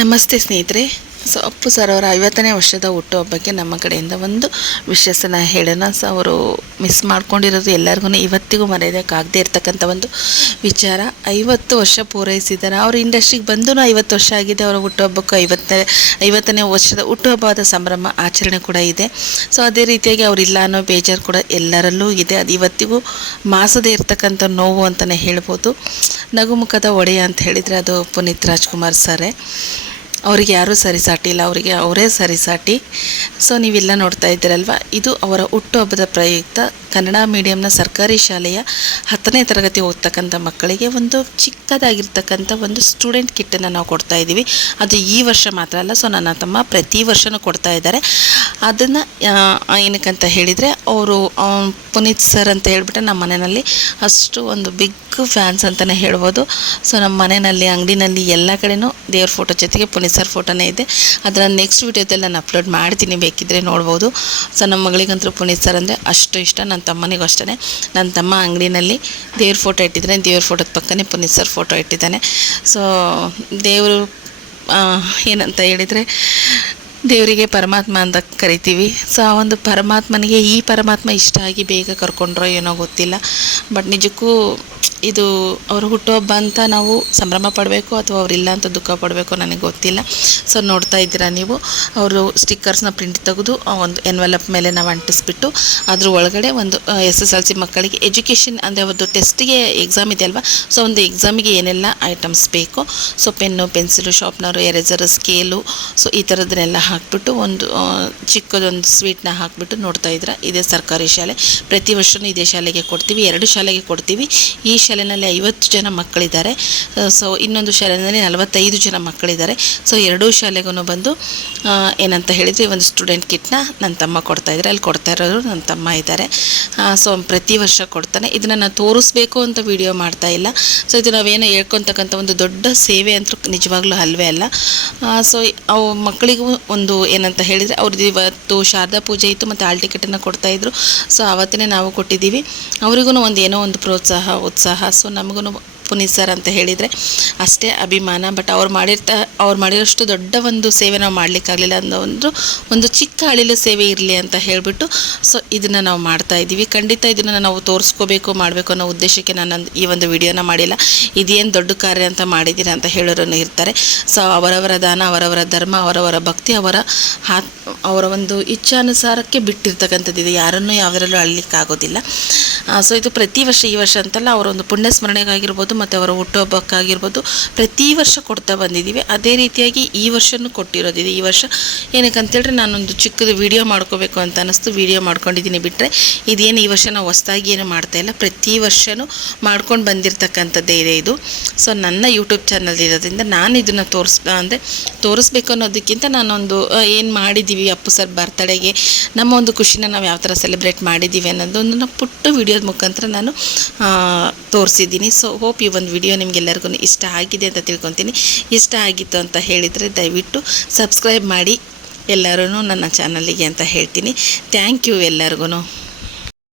ನಮಸ್ತೆ ಸ್ನೇಹಿತರೆ. ಅಪ್ಪು ಸರ್ ಅವರ 50ನೇ ವರ್ಷದ ಹುಟ್ಟುಹಬ್ಬಕ್ಕೆ ನಮ್ಮ ಕಡೆಯಿಂದ ಒಂದು ವಿಶಸ್ಸನ್ನು ಹೇಳೋಣ. ಅವರು ಮಿಸ್ ಮಾಡ್ಕೊಂಡಿರೋದು ಎಲ್ಲರಿಗೂ ಇವತ್ತಿಗೂ ಮರೆಯೋದಕ್ಕಾಗದೇ ಇರ್ತಕ್ಕಂಥ ಒಂದು ವಿಚಾರ. 50 ವರ್ಷ ಪೂರೈಸಿದ್ದಾರೆ. ಅವರು ಇಂಡಸ್ಟ್ರಿಗೆ ಬಂದು 50 ವರ್ಷ ಆಗಿದೆ. ಅವರ ಹುಟ್ಟುಹಬ್ಬಕ್ಕೂ 50ನೇ ವರ್ಷದ ಹುಟ್ಟುಹಬ್ಬದ ಸಂಭ್ರಮ ಆಚರಣೆ ಕೂಡ ಇದೆ. ಅದೇ ರೀತಿಯಾಗಿ ಅವರಿಲ್ಲ ಅನ್ನೋ ಬೇಜಾರು ಕೂಡ ಎಲ್ಲರಲ್ಲೂ ಇದೆ. ಅದು ಇವತ್ತಿಗೂ ಮಾಸದೇ ಇರ್ತಕ್ಕಂಥ ನೋವು ಅಂತಲೇ ಹೇಳ್ಬೋದು. ನಗುಮುಖದ ಒಡೆಯ ಅಂತ ಹೇಳಿದರೆ ಅದು ಪುನೀತ್ ರಾಜ್ಕುಮಾರ್ ಸರೇ. ಅವರಿಗೆ ಯಾರೂ ಸರಿಸಾಟಿ ಇಲ್ಲ, ಅವರಿಗೆ ಅವರೇ ಸರಿಸಾಟಿ. ನೀವೆಲ್ಲ ನೋಡ್ತಾ ಇದ್ದೀರಲ್ವ, ಇದು ಅವರ ಹುಟ್ಟುಹಬ್ಬದ ಪ್ರಯುಕ್ತ ಕನ್ನಡ ಮೀಡಿಯಂನ ಸರ್ಕಾರಿ ಶಾಲೆಯ 10ನೇ ತರಗತಿ ಓದ್ತಕ್ಕಂಥ ಮಕ್ಕಳಿಗೆ ಒಂದು ಚಿಕ್ಕದಾಗಿರ್ತಕ್ಕಂಥ ಒಂದು ಸ್ಟೂಡೆಂಟ್ ಕಿಟ್ಟನ್ನು ನಾವು ಕೊಡ್ತಾ ಇದ್ದೀವಿ. ಅದು ಈ ವರ್ಷ ಮಾತ್ರ ಅಲ್ಲ, ನನ್ನ ತಮ್ಮ ಪ್ರತಿ ವರ್ಷವೂ ಕೊಡ್ತಾ ಇದ್ದಾರೆ. ಅದನ್ನು ಏನಕ್ಕಂತ ಹೇಳಿದರೆ, ಅವರು ಪುನೀತ್ ಸರ್ ಅಂತ ಹೇಳಿಬಿಟ್ರೆ ನಮ್ಮ ಮನೆಯಲ್ಲಿ ಅಷ್ಟು ಒಂದು ಬಿಗ್ ಫ್ಯಾನ್ಸ್ ಅಂತಲೇ ಹೇಳ್ಬೋದು. ನಮ್ಮ ಮನೆಯಲ್ಲಿ, ಅಂಗಡಿನಲ್ಲಿ ಎಲ್ಲ ಕಡೆಯೂ ದೇವ್ರ ಫೋಟೋ ಜೊತೆಗೆ ಪುನೀತ್ ಸರ್ ಫೋಟೋನೇ ಇದೆ. ಅದನ್ನು ನೆಕ್ಸ್ಟ್ ವೀಡಿಯೋದಲ್ಲಿ ನಾನು ಅಪ್ಲೋಡ್ ಮಾಡ್ತೀನಿ, ಬೇಕಿದ್ದರೆ ನೋಡ್ಬೋದು. ನಮ್ಮ ಮಗಳಿಗಂತೂ ಪುನೀತ್ ಸರ್ ಅಂದರೆ ಅಷ್ಟು ಇಷ್ಟ. ನನ್ನ ತಮ್ಮನಿಗೂ ಅಷ್ಟೇ. ನನ್ನ ತಮ್ಮ ಅಂಗಡಿನಲ್ಲಿ ದೇವ್ರ ಫೋಟೋ ಇಟ್ಟಿದ್ದಾನೆ, ದೇವ್ರ ಫೋಟೋದ ಪಕ್ಕನೇ ಪುನೀತ್ ಸರ್ ಫೋಟೋ ಇಟ್ಟಿದ್ದಾನೆ. ದೇವರು ಏನಂತ ಹೇಳಿದರೆ, ದೇವರಿಗೆ ಪರಮಾತ್ಮ ಅಂತ ಕರಿತೀವಿ. ಆ ಒಂದು ಪರಮಾತ್ಮನಿಗೆ ಈ ಪರಮಾತ್ಮ ಇಷ್ಟ ಆಗಿ ಬೇಗ ಕರ್ಕೊಂಡ್ರೋ ಏನೋ ಗೊತ್ತಿಲ್ಲ. ಬಟ್ ನಿಜಕ್ಕೂ ಇದು ಅವ್ರ ಹುಟ್ಟುಹಬ್ಬ ಅಂತ ನಾವು ಸಂಭ್ರಮ ಪಡಬೇಕು ಅಥವಾ ಅವರಿಲ್ಲ ಅಂತ ದುಃಖ ಪಡಬೇಕು ನನಗೆ ಗೊತ್ತಿಲ್ಲ. ನೋಡ್ತಾ ಇದ್ದೀರಾ ನೀವು, ಅವರು ಸ್ಟಿಕ್ಕರ್ಸ್ನ ಪ್ರಿಂಟ್ ತೆಗೆದು ಒಂದು ಎನ್ವೆಲಪ್ ಮೇಲೆ ನಾವು ಅಂಟಿಸ್ಬಿಟ್ಟು ಅದ್ರ ಒಳಗಡೆ ಒಂದು SSLC ಮಕ್ಕಳಿಗೆ ಎಜುಕೇಷನ್ ಅಂದರೆ ಅವ್ರದ್ದು ಟೆಸ್ಟಿಗೆ ಎಕ್ಸಾಮ್ ಇದೆ ಅಲ್ವಾ, ಒಂದು ಎಕ್ಸಾಮಿಗೆ ಏನೆಲ್ಲ ಐಟಮ್ಸ್ ಬೇಕು, pen, pencil, sharpener, eraser, scale, ಈ ಥರದನ್ನೆಲ್ಲ ಹಾಕಿಬಿಟ್ಟು ಒಂದು ಚಿಕ್ಕದೊಂದು ಸ್ವೀಟ್ನ ಹಾಕಿಬಿಟ್ಟು ನೋಡ್ತಾ ಇದ್ದೀರಾ. ಇದೇ ಸರ್ಕಾರಿ ಶಾಲೆ. ಪ್ರತಿ ವರ್ಷವೂ ಇದೇ ಶಾಲೆಗೆ ಕೊಡ್ತೀವಿ. 2 ಶಾಲೆಗೆ ಕೊಡ್ತೀವಿ. ಈ ಶಾಲೆಯಲ್ಲಿ 50 ಜನ ಮಕ್ಕಳಿದ್ದಾರೆ. ಇನ್ನೊಂದು ಶಾಲೆಯಲ್ಲಿ 45 ಜನ ಮಕ್ಕಳಿದ್ದಾರೆ. 2 ಶಾಲೆಗೂ ಬಂದು ಏನಂತ ಹೇಳಿದರೆ ಒಂದು ಸ್ಟೂಡೆಂಟ್ ಕಿಟ್ನ ನನ್ನ ತಮ್ಮ ಕೊಡ್ತಾಯಿದ್ದಾರೆ. ಅಲ್ಲಿ ಕೊಡ್ತಾ ಇರೋರು ನನ್ನ ತಮ್ಮ ಇದ್ದಾರೆ. ಪ್ರತಿ ವರ್ಷ ಕೊಡ್ತಾನೆ. ಇದನ್ನು ನಾನು ತೋರಿಸ್ಬೇಕು ಅಂತ ವಿಡಿಯೋ ಮಾಡ್ತಾ ಇಲ್ಲ. ಇದು ನಾವೇನೋ ಹೇಳ್ಕೊತಕ್ಕಂಥ ಒಂದು ದೊಡ್ಡ ಸೇವೆ ಅಂತೂ ನಿಜವಾಗ್ಲೂ ಅಲ್ವೇ ಅಲ್ಲ. ಅವು ಮಕ್ಕಳಿಗೂ ಒಂದು ಏನಂತ ಹೇಳಿದರೆ, ಅವ್ರದ್ದು ಇವತ್ತು ಶಾರದಾ ಪೂಜೆ ಇತ್ತು ಮತ್ತು ಹಾಲ್ ಟಿಕೆಟನ್ನು ಕೊಡ್ತಾಯಿದ್ರು. ಅವತ್ತೇ ನಾವು ಕೊಟ್ಟಿದ್ದೀವಿ. ಅವರಿಗೂ ಏನೋ ಒಂದು ಪ್ರೋತ್ಸಾಹ, ಉತ್ಸಾಹ. ನಮಗೂ ಪುನೀತ್ ಸರ್ ಅಂತ ಹೇಳಿದರೆ ಅಷ್ಟೇ ಅಭಿಮಾನ. ಬಟ್ ಅವ್ರು ಮಾಡಿರೋಷ್ಟು ದೊಡ್ಡ ಒಂದು ಸೇವೆ ನಾವು ಮಾಡಲಿಕ್ಕಾಗಲಿಲ್ಲ ಅನ್ನೋ ಒಂದು ಚಿಕ್ಕ ಅಳಿಲು ಸೇವೆ ಇರಲಿ ಅಂತ ಹೇಳಿಬಿಟ್ಟು ಇದನ್ನು ನಾವು ಮಾಡ್ತಾ ಇದ್ದೀವಿ. ಖಂಡಿತ ಇದನ್ನು ನಾವು ತೋರಿಸ್ಕೋಬೇಕು, ಮಾಡಬೇಕು ಅನ್ನೋ ಉದ್ದೇಶಕ್ಕೆ ನಾನು ಈ ಒಂದು ವಿಡಿಯೋನ ಮಾಡಿಲ್ಲ. ಇದೇನು ದೊಡ್ಡ ಕಾರ್ಯ ಅಂತ ಮಾಡಿದ್ದೀರ ಅಂತ ಹೇಳೋರು ಇರ್ತಾರೆ. ಅವರವರ ದಾನ, ಅವರವರ ಧರ್ಮ, ಅವರವರ ಭಕ್ತಿ, ಅವರ ಒಂದು ಇಚ್ಛಾನುಸಾರಕ್ಕೆ ಬಿಟ್ಟಿರ್ತಕ್ಕಂಥದ್ದು. ಇದು ಯಾರನ್ನೂ ಯಾವುದರಲ್ಲೂ ಅಳ್ಲಿಕ್ಕಾಗೋದಿಲ್ಲ. ಇದು ಪ್ರತಿ ವರ್ಷ, ಈ ವರ್ಷ ಅಂತಲ್ಲ, ಅವರೊಂದು ಪುಣ್ಯ ಸ್ಮರಣೆಗಾಗಿರ್ಬೋದು ಮತ್ತು ಅವರ ಹುಟ್ಟುಹಬ್ಬಕ್ಕಾಗಿರ್ಬೋದು ಪ್ರತಿ ವರ್ಷ ಕೊಡ್ತಾ ಬಂದಿದ್ದೀವಿ. ಅದೇ ರೀತಿಯಾಗಿ ಈ ವರ್ಷವೂ ಕೊಟ್ಟಿರೋದಿದೆ. ಈ ವರ್ಷ ಏನಕ್ಕಂತೇಳಿದ್ರೆ, ನಾನೊಂದು ಚಿಕ್ಕದು ವಿಡಿಯೋ ಮಾಡ್ಕೋಬೇಕು ಅಂತ ಅನ್ನಿಸ್ತು, ವಿಡಿಯೋ ಮಾಡ್ಕೊಂಡಿದ್ದೀನಿ. ಬಿಟ್ಟರೆ ಇದೇನು ಈ ವರ್ಷ ನಾವು ಹೊಸದಾಗಿ ಏನು ಮಾಡ್ತಾಯಿಲ್ಲ, ಪ್ರತಿ ವರ್ಷವೂ ಮಾಡ್ಕೊಂಡು ಬಂದಿರತಕ್ಕಂಥದ್ದೇ ಇದೆ ಇದು. ನನ್ನ ಯೂಟ್ಯೂಬ್ ಚಾನಲ್ ಇರೋದ್ರಿಂದ ನಾನು ಇದನ್ನು ತೋರಿಸ್ಬೇಕು ಅನ್ನೋದಕ್ಕಿಂತ ನಾನೊಂದು ಏನು ಮಾಡಿದ್ದೀವಿ ಅಪ್ಪು ಸರ್ ಬರ್ತಡೆಗೆ, ನಮ್ಮ ಒಂದು ಖುಷಿನ ನಾವು ಯಾವ ಥರ ಸೆಲೆಬ್ರೇಟ್ ಮಾಡಿದ್ದೀವಿ ಅನ್ನೋದೊಂದು ಪುಟ್ಟ ವಿಡಿಯೋದ ಮುಖಾಂತರ ನಾನು ತೋರಿಸಿದ್ದೀನಿ. ಹೋಪ್ ಈ ಒಂದು ವಿಡಿಯೋ ನಿಮಗೆಲ್ಲರಿಗೂ ಇಷ್ಟ ಆಗಿದೆ ಅಂತ ತಿಳ್ಕೊತೀನಿ. ಇಷ್ಟ ಆಗಿತ್ತು ಅಂತ ಹೇಳಿದರೆ ದಯವಿಟ್ಟು ಸಬ್ಸ್ಕ್ರೈಬ್ ಮಾಡಿ ಎಲ್ಲರೂ ನನ್ನ ಚಾನಲಿಗೆ ಅಂತ ಹೇಳ್ತೀನಿ. ಥ್ಯಾಂಕ್ ಯು ಎಲ್ಲರಿಗೂ.